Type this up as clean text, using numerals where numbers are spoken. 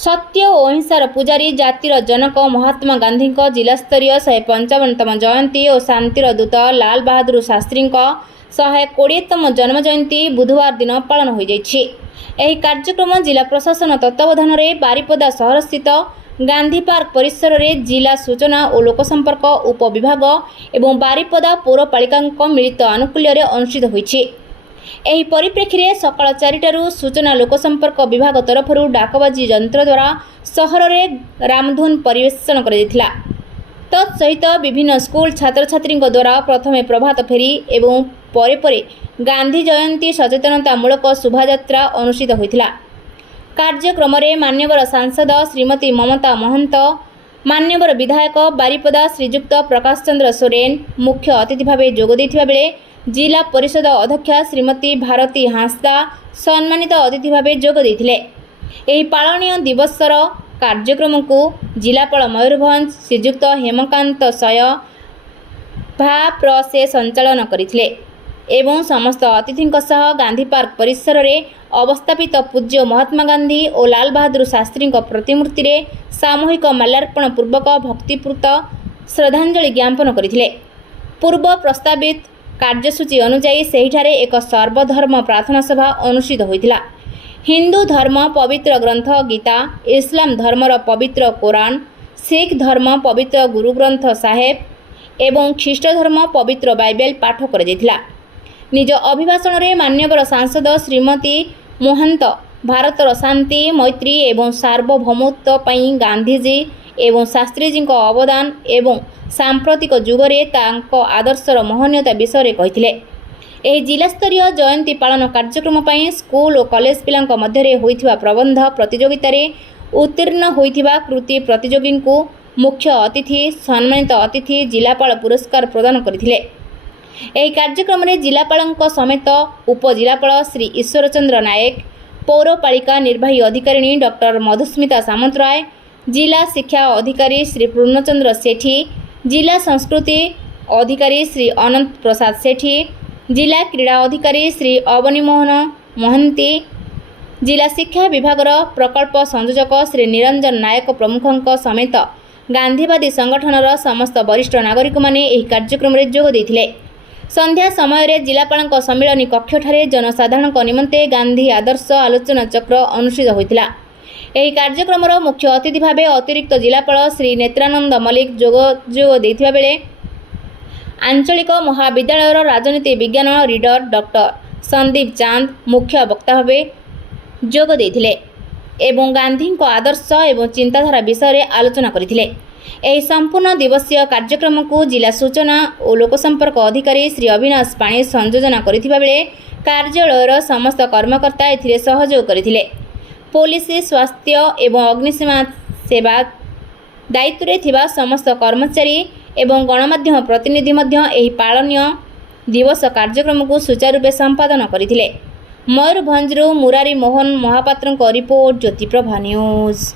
सत्य और अहिंसार पुजारी जातिर जनक महात्मा गांधी जिलास्तरीय 155तम जयंती और शांतिर दूत लाल बहादुर शास्त्री 120तम जन्म जयंती बुधवार दिन पालन हो जाइछि। एही कार्यक्रम जिला प्रशासन तत्वावधान में बारिपदा सहर स्थित गांधी पार्क परिसर में जिला सूचना और लोकसंपर्क उपविभाग एवं बारिपदा पौरपालिका मिलित आनुकूल्य अनुष्ठित होइछि। एही परिप्रेक्षी में सकाळ 4टारू सूचना लोकसंपर्क विभाग तरफ डाकबाजी यंत्र द्वारा सहर में रामधुन परिवेषण कर तत्सहित विभिन्न स्कूल छात्र छात्री द्वारा प्रथमे प्रभात फेरी एवं परे परे गांधी जयंती सचेतनतामूलक शोभायात्रा अनुष्ठित होइथिला। कार्यक्रम में मान्यवर सांसद श्रीमती ममता महंत, मान्यवर विधायक बारिपदा श्रीजुक्त प्रकाश चंद्र सोरेन मुख्य अतिथि भाव जोग देथिबा बेले जिला परिषद अध्यक्षा श्रीमती भारती हांसदा सम्मानित अतिथि भाव जोग देथिले। एही पालनीय दिवसर कार्यक्रम को जिलापाल मयूरभंज श्रीजुक्त हेमकांत सय से संचालन करथिले एवं समस्त अतिथि सह गांधी पार्क परिसर में अवस्थापित पूज्य महात्मा गांधी और लाल बहादुर शास्त्री प्रतिमूर्ति रे सामूहिक माल्यार्पण पूर्वक भक्तिपूत श्रद्धांजलि ज्ञापन करथिले। पूर्व प्रस्तावित कार्यसूची अनुसार सेहिठारे एक सर्वधर्म प्रार्थना सभा अनुष्ठित होइतिला। हिंदू धर्म पवित्र ग्रंथ गीता, इस्लाम धर्मर पवित्र कुरान, सिख धर्म पवित्र गुरु ग्रंथ साहेब एवं ख्रीष्ट धर्म पवित्र बाइबल पाठ कर निज अभिभाषण में मान्यवर सांसद श्रीमती महंत भारतर शांति मैत्री एवं सार्वभौमत्व पई गांधीजी एवं शास्त्रीजी अवदान एवं सांप्रतिक जुगरे तांको आदर्शर महनीयता विषय कहिथिले। एही जिलास्तरीय जयंती पालन कार्यक्रम पई स्कूल और कॉलेज पिलांक मध्यरे होइथिबा प्रबंध प्रतियोगिता रे उत्तीर्ण होइथिबा कृति प्रतियोगी को मुख्य अतिथि सम्मानित अतिथि जिलापाल पुरस्कार प्रदान करथिले। एही कार्यक्रम में जिलापाल समेत उपजिलापाल श्री ईश्वर चंद्र नायक, पौरपालिका निर्वाही अधिकारी डॉक्टर मधुस्मिता सामंतराय, जिला शिक्षा अधिकारी श्री पूर्णचंद्र सेठी, जिला संस्कृति अधिकारी श्री अनंत प्रसाद सेठी, जिला क्रीड़ा अधिकारी श्री अवनी मोहन महंती, जिला शिक्षा विभाग प्रकल्प संयोजक श्री निरंजन नायक प्रमुखों समेत गांधीवादी संगठनर समस्त वरिष्ठ नागरिक माने एही कार्यक्रम में जोग देथिले। संध्या समय जिलापाल सम्मिलनी कक्ष ठारे जनसाधारण निमंते गांधी आदर्श आलोचना चक्र अनुष्ठित होइतिला। एही कार्यक्रम मुख्य अतिथि भाव अतिरिक्त जिलापाल श्री नेत्रानंद मल्लिक जोग देथिबा बेले आंचलिक महाविद्यालय राजनीति विज्ञान रीडर डॉक्टर संदीप चांद मुख्य वक्ता भाव जोग देथिले एवं गांधी आदर्श एवं चिंताधारा विषय में आलोचना करथिले। एही संपूर्ण दिवसीय कार्यक्रम को जिला सूचना और लोकसंपर्क अधिकारी श्री अविनाश पाणी संयोजना करथिबा बेले कार्यालयर समस्त कर्मकर्ता एथिरे सहयोग करथिले। पुलिस, स्वास्थ्य एवं अग्निशम सेवा दायित्व रे थिबा समस्त कर्मचारी एवं गणमाध्यम प्रतिनिधि मध्य एही पालनीय दिवस कार्यक्रम को सुचारू रूपे संपादन करथिले। मयूरभंजरू मुरारी मोहन महापात्रଙ୍କ रिपोर्ट ज्योतिप्रभा न्यूज।